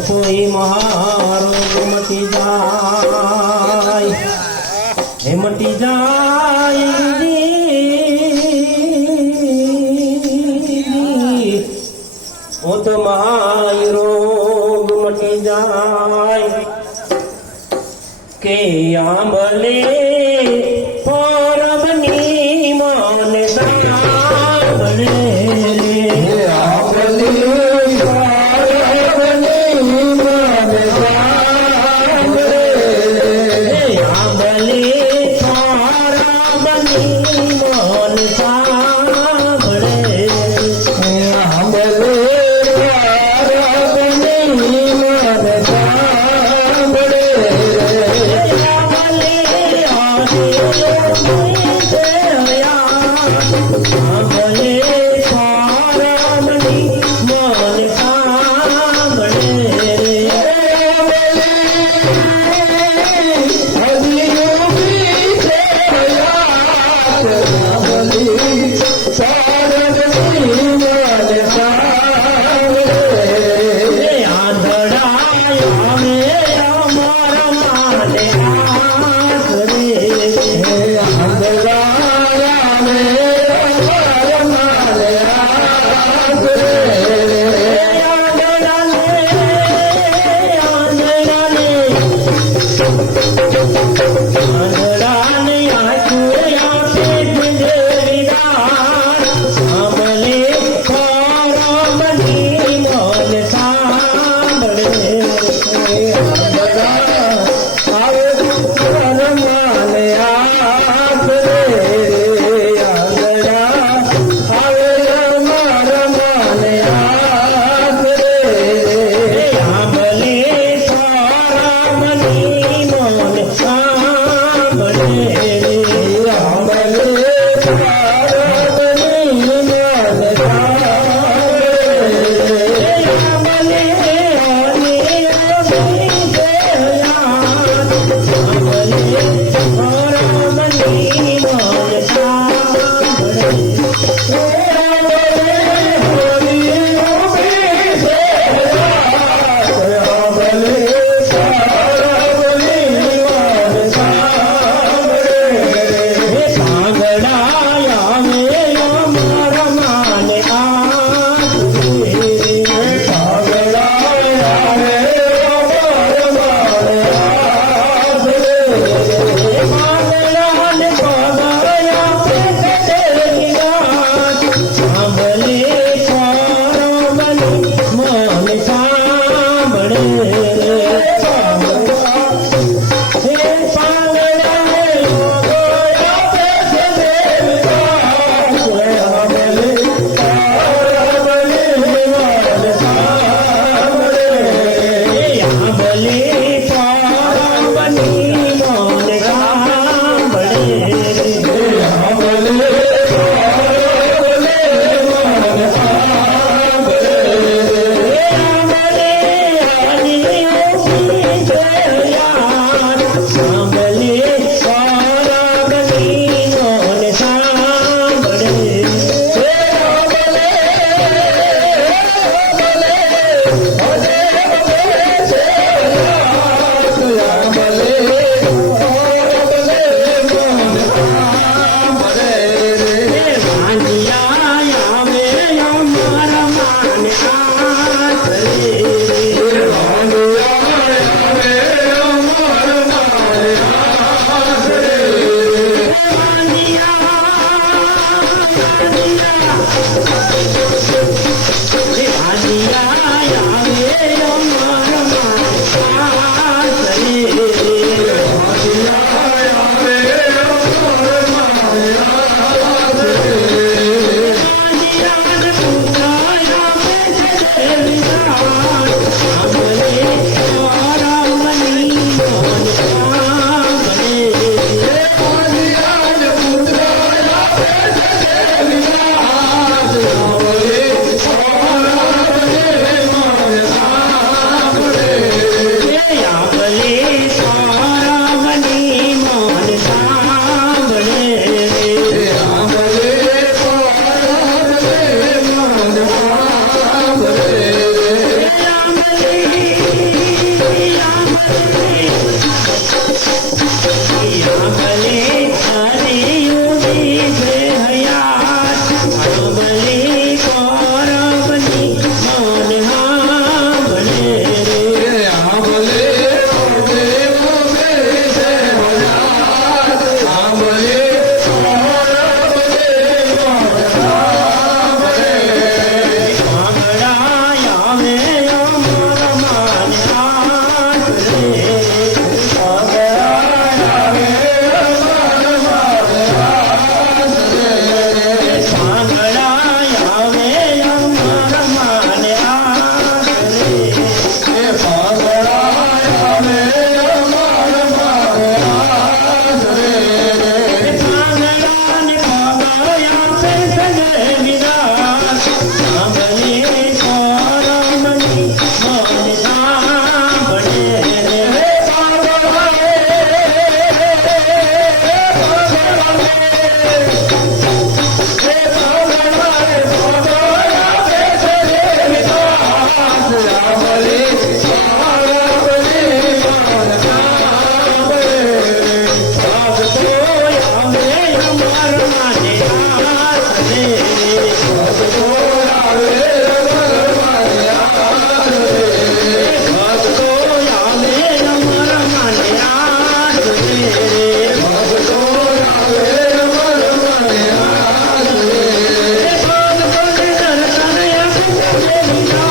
કોઈ મારો મટી જાય હે મટી જાય ઓ માય રોગ મટી જાય કે આંબલે Hallelujah.